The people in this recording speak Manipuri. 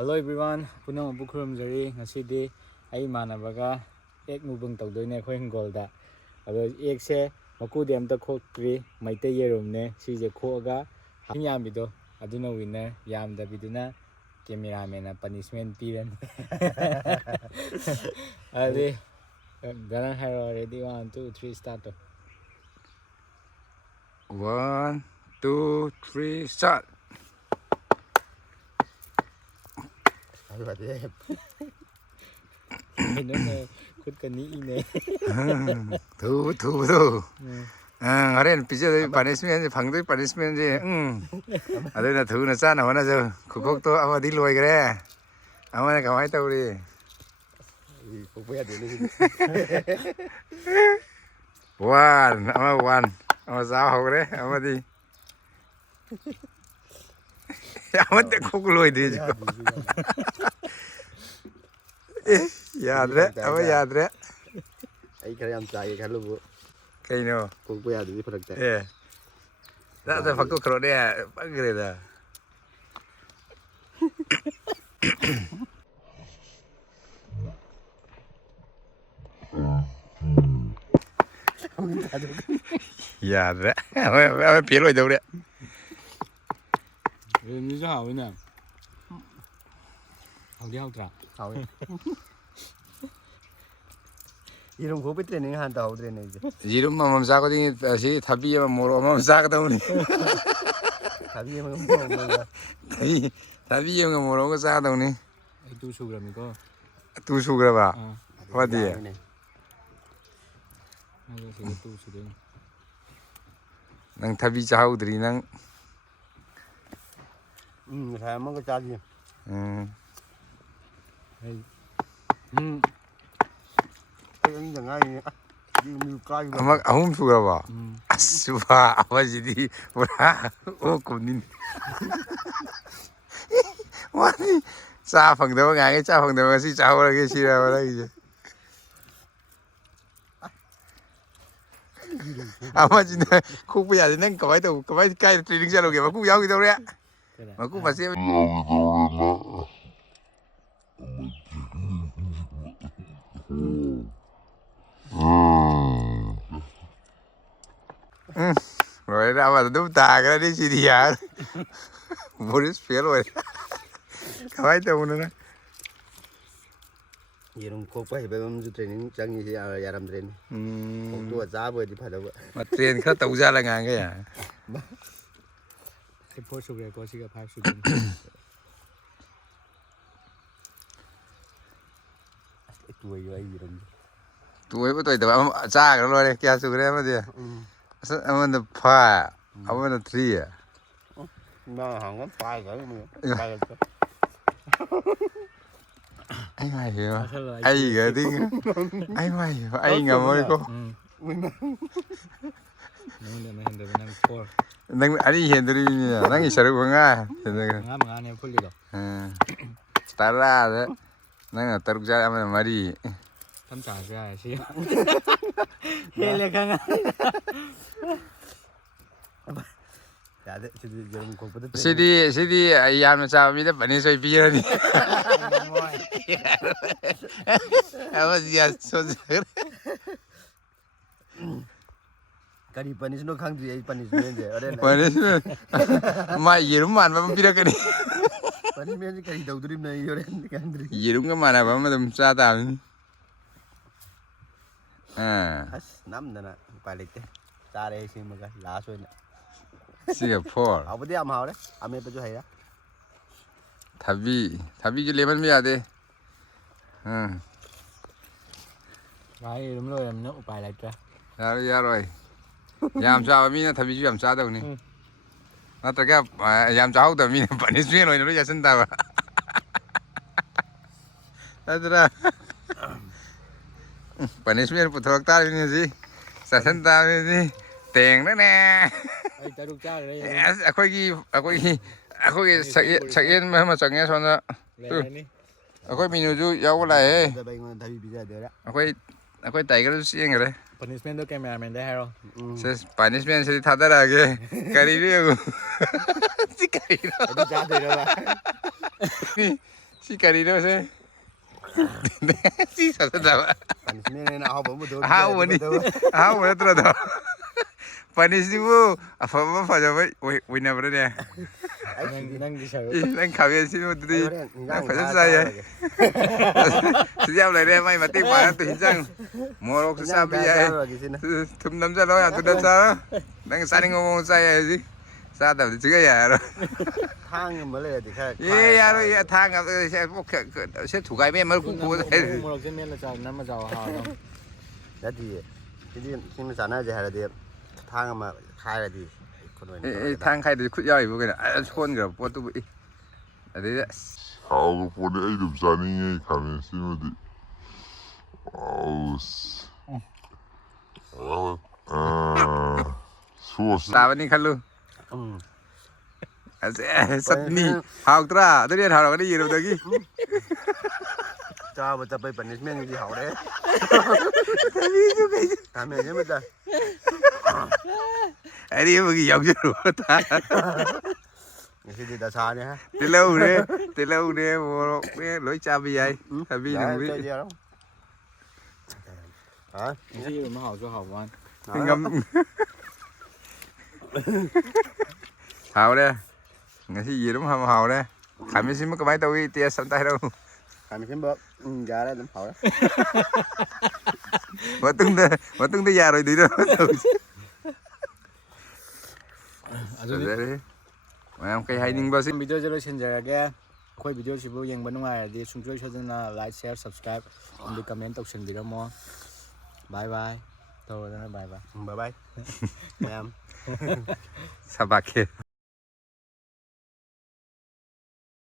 Hello everyone, ꯄꯨꯝꯅꯃꯛꯄꯨ ꯈꯨꯔꯨꯝꯖꯔꯤ. ꯉꯁꯤꯗꯤ ꯑꯩ ꯏꯃꯥꯟꯅꯕꯒ ꯑꯦꯛ ꯃꯨꯛꯕꯥꯡ ꯇꯧꯗꯣꯏꯅꯦ ꯑꯩꯈꯣꯏ ꯍꯤꯡꯒꯣꯜꯗ. ꯑꯗꯣ ꯑꯦꯛꯁꯦ ꯃꯀꯨꯗꯤ ꯑꯝꯇ ꯈꯣꯛꯇ꯭ꯔꯤ, ꯃꯩꯇꯩ ꯌꯦꯔꯨꯝꯅꯦ. ꯁꯤꯁꯦ ꯈꯣꯛꯑꯒ ꯍꯤꯡ ꯌꯥꯝꯕꯤꯗꯣ ꯑꯗꯨꯅ ꯋꯤꯟꯅꯔ, ꯌꯥꯝꯗꯕꯤꯗꯨꯅ ꯀꯦꯃꯦꯔꯥꯃꯦꯟꯅ ꯄꯅꯤꯁꯃꯦꯟ ꯄꯤꯔꯅꯤ. ꯑꯗꯨꯗꯤ ꯗꯅꯪ ꯍꯥꯏꯔꯛꯑꯣ. Ready 1, 2, 3 start. 1, 2, 3 start. Kailangan khut ka niine. Thu. Ngaren pizza punishment phangdoi punishment je. Aduna thu na cha na hona jo. Khukok to amadi loi gre. Amana kamai tauri. Kokpo ya dene. 1, ama za hogre amadi. Amade khok loi de jo. Yadre, ama yadre. Ai khare am chaage khalu Kaino. kokpo ya dene farak ta. Da fakto khro de pagre da. Yadre. Ama pielo đâu đấy. Như thế nào nè? Hậu đi hậu trả. Hậu. Irum kokpo training han ta hodre ne je. Jirum mamam sa ko ding si thabi ama moro mamam sa ka dau ni. Thabi ma Thabi ama moro ko sa dau ni. Ai tu su rồi mình có. Tu su gra ba. Wa di. Ai sẽ tu su đấy. Nang thabi cha haudri nang. Thà mong cái cha gì. Anh chẳng ai đi mưu cay. Ama ahum su gra ba. Asuba ama jidi pura o kunin. Wa ni cha phang da nga cái cha phang da si cha ho cái si ra ba lai. Ama jin khu bây giờ nang kamai tau kamai kai training cha lo ge ma khu yau gi đâu đấy. Mà cũng phải xem rồi ra mà đúng tà cái đấy gì thì à Boris phía rồi cái máy tàu nữa Irum kokpo he bam ju training chang ni ya yaram training. Kokpo cha bo di phada ba. mà tiền khá tàu ra là ngang cái à Cái post su rồi có gì gặp 5 su rồi. Tuổi yo ai irum. tuổi với tuổi tàu ra cái rồi kia su cái mà đi ama nó pha ama nó tri à Nó hỏng lắm phai cái mình. Phai cái. anh mày hiểu ai cái tiếng anh mày hiểu anh ngầm ơi cô Nang 4. nang ani hendri ni nang isaru banga Mga ne full dito. tara de nang taruk ja ama mari Tham trả ra xí. Hele ka nga. Ya de irum kokpo de. sidi ayam cha mi de pani soi pi ra ni ama dia so Kari panis no khang ji ai punishment je. Are na. pani ma yerum man ma pi ra ka ni Punishment kari daudrim na yore kandri. yerum ka mana ba ma dum cha ta ni As nam dana palite. Tare si maga last one. Singapore Abudi am haure. Ame pe jo hai ra. thabi ju lemon mi ade Cái đúng rồi em nó bài lại ra. ya rồi yam cha mi na thabi ju yam cha dau ni na ta ka yam cha hu da mi punishment loi no ya san ta ba adra punishment puthok ta ni ji sa san ta ni teng đó nè Ai ta được cha rồi đấy. akhoi sak yen ma chang ye son da Lên đi. akhoi minu ju yau lai Da bai ngon thabi bija de ra. akhoi tai ga su yeng re Punishment đó cameraman đấy hero. se punishment se tha da ra ge kari ri go si kari ro Adu cha de ra ba. ꯁꯤ ꯀꯔꯤꯅꯣꯁꯦ ꯁꯤ ꯆꯠꯗꯕ ꯄꯅꯤꯁꯃꯦꯟ ꯑꯍꯥꯎꯕ ꯑꯃ ꯑꯍꯥꯎꯕꯅꯤ ꯑꯍꯥꯎꯕ ꯅꯠꯇ꯭ꯔꯣꯗꯣ ꯄꯅꯤꯁꯁꯤꯕꯨ ꯑꯐꯕ ꯐꯖꯕ ꯑꯣꯏꯅꯕ꯭ꯔꯅꯦ ꯅꯪꯒꯤ ꯁꯔꯨꯛ ꯅꯪ ꯈꯥꯃꯦꯟꯁꯤꯕꯨꯗꯨꯗꯤ ꯑꯩ ꯍꯣꯔꯦꯟ ꯅꯪ ꯏꯟꯖꯥꯡ ꯐꯖꯅ ꯊꯥꯛꯑ ꯆꯥꯏ ꯌꯥꯏ ꯆꯥꯔꯨꯔꯒꯦ ꯁꯤꯗꯤ ꯌꯥꯝ ꯂꯩꯔꯦ ꯃꯥꯏ ꯃꯇꯦꯡ ꯄꯥꯡꯉꯛꯇꯦ ꯍꯤꯟꯖꯥꯡ ꯃꯣꯔꯣꯛꯁꯨ ꯏꯟꯖꯥꯡ ꯆꯥꯕ ꯊꯥꯛꯑ ꯌꯥꯏ ꯆꯥꯔꯨꯔꯒꯦ ꯁꯤꯅ ꯊꯨꯝ ꯅꯝꯖꯜꯂꯣ ꯑꯗꯨꯗ ꯆꯥꯔꯣ ꯅꯪ ꯆꯥꯅꯤꯡꯕ ꯃꯑꯣꯡ ꯆꯥ ꯌꯥꯏ ꯍꯧꯖꯤꯛ ꯆꯥꯗꯕꯗꯤ ꯁꯨꯡꯌꯥ ꯌꯥꯔꯔꯣꯏ ꯊꯥꯡ ꯑꯃ ꯂꯩꯔꯗꯤ ꯈꯔ ꯑꯦ ꯌꯥꯔꯣꯏ ꯆꯥꯔꯁꯨ ꯊꯥꯡ ꯁꯦ ꯊꯨꯒꯥꯏꯕ ꯃꯔꯨ ꯀꯣꯛ ꯃꯣꯔꯣꯛꯁꯦ ꯃꯦꯠꯂ ꯆꯥꯎ ꯅꯝꯃ ꯆꯥꯎ ꯍꯥꯎꯅ ꯅꯠꯇꯤꯌꯦ ꯁꯤꯗꯤ ꯁꯤꯡꯅ ꯆꯥꯟꯅꯔꯁꯦ ꯍꯥꯏꯔꯗꯤ ꯊꯥꯡ ꯑꯃ ꯈꯥꯏꯔꯗꯤ ꯈꯨꯠ ꯑꯣꯏꯅ ꯑꯦ ꯇꯧꯔꯒꯦꯗ ꯊꯥꯡ ꯈꯥꯏꯗꯗꯤ ꯈꯨꯠ ꯌꯥꯎꯔꯤꯕ ꯀꯩꯅꯣ ꯁꯣꯟꯈ꯭ꯔꯕ ꯄꯣꯠꯇꯨꯕꯨ ꯑꯗꯩꯗ ꯍꯥꯎꯕ ꯄꯣꯠꯅꯤ ꯑꯩ ꯑꯗꯨꯝ ꯆꯥꯅꯤꯡꯉꯦ ꯈꯥꯃꯦꯟꯁꯤꯃꯗꯤ ꯁꯣꯁ ꯇꯥꯕꯅꯤ ꯈꯜꯂꯨ ꯆꯠꯅꯤ ꯍꯥꯎꯇ꯭ꯔꯥ ꯑꯗꯨꯅ ꯍꯦꯟꯅ ꯍꯥꯎꯔꯒꯅꯤ ꯌꯦꯔꯨꯝꯗꯒꯤ ꯆꯥꯕ ꯆꯠꯄꯩ ꯄꯅꯤꯁꯃꯦꯟꯗꯤ ꯍꯥꯎꯔꯦ ꯈꯥꯃꯦꯟꯁꯤꯃꯗ ꯑꯔꯦꯝꯕꯒꯤ ꯌꯥꯎꯖꯔꯨ ꯉꯁꯤꯗꯤ ꯗꯁꯥꯅꯤ ꯍꯦ ꯇꯤꯜꯍꯧꯅꯦ ꯃꯣꯔꯣꯛꯅꯦ ꯂꯣꯏ ꯆꯥꯕ ꯌꯥꯏ ꯊꯕꯤ ꯌꯥꯔꯦ ꯅꯨꯡꯕꯤ ꯑꯇꯩꯗꯤ ꯌꯥꯔꯣ ꯉꯁꯤ ꯌꯦꯔꯨꯝ ꯍꯥꯎꯁꯨ ꯍꯥꯎꯕ ꯋꯥꯅꯤ ꯍꯥꯎꯔꯦ ꯉꯁꯤ ꯌꯦꯔꯨꯝ ꯍꯥꯎꯔꯦ ꯈꯥꯃꯦꯟꯁꯤꯟꯕ ꯀꯃꯥꯏꯅ ꯇꯧꯏ ꯇꯦꯁ ꯑꯝꯇ ꯍꯥꯏꯔꯛꯎ ꯈꯥꯃꯦꯟꯁꯤꯟꯕ ꯌꯥꯔꯦ ꯑꯗꯨꯝ ꯍꯥꯎꯔꯦ ꯃꯇꯨꯡꯗ ꯌꯥꯔꯣꯏꯗꯣꯏꯔꯣ ꯑꯗꯨꯗꯤ ꯐꯖꯔꯦ ꯃꯌꯥꯝ ꯀꯩ ꯍꯥꯏꯅꯤꯡꯕ ꯁꯤ ꯚꯤꯗꯤꯑꯣꯁꯦ ꯂꯣꯏꯁꯤꯟꯖꯔꯒꯦ ꯑꯩꯈꯣꯏ ꯚꯤꯗꯤꯑꯣꯁꯤꯕꯨ ꯌꯦꯡꯕ ꯅꯨꯡꯉꯥꯏꯔꯗꯤ ꯁꯨꯡꯁꯣꯏ ꯁꯣꯏꯗꯅ ꯂꯥꯏꯛ ꯁꯤꯌꯔ ꯁꯕꯁꯀ꯭ꯔꯥꯏꯕ ꯑꯃꯗꯤ ꯀꯃꯦꯟ ꯇꯧꯁꯟꯕꯤꯔꯝꯃꯣ ꯕꯥꯏ ꯕꯥꯏ ꯇꯧꯔꯣꯗꯅ ꯕꯥꯏ ꯕꯥꯏ ꯕꯥꯏ ꯕꯥꯏ ꯃꯌꯥꯝ ꯁꯕꯥꯛꯈꯦ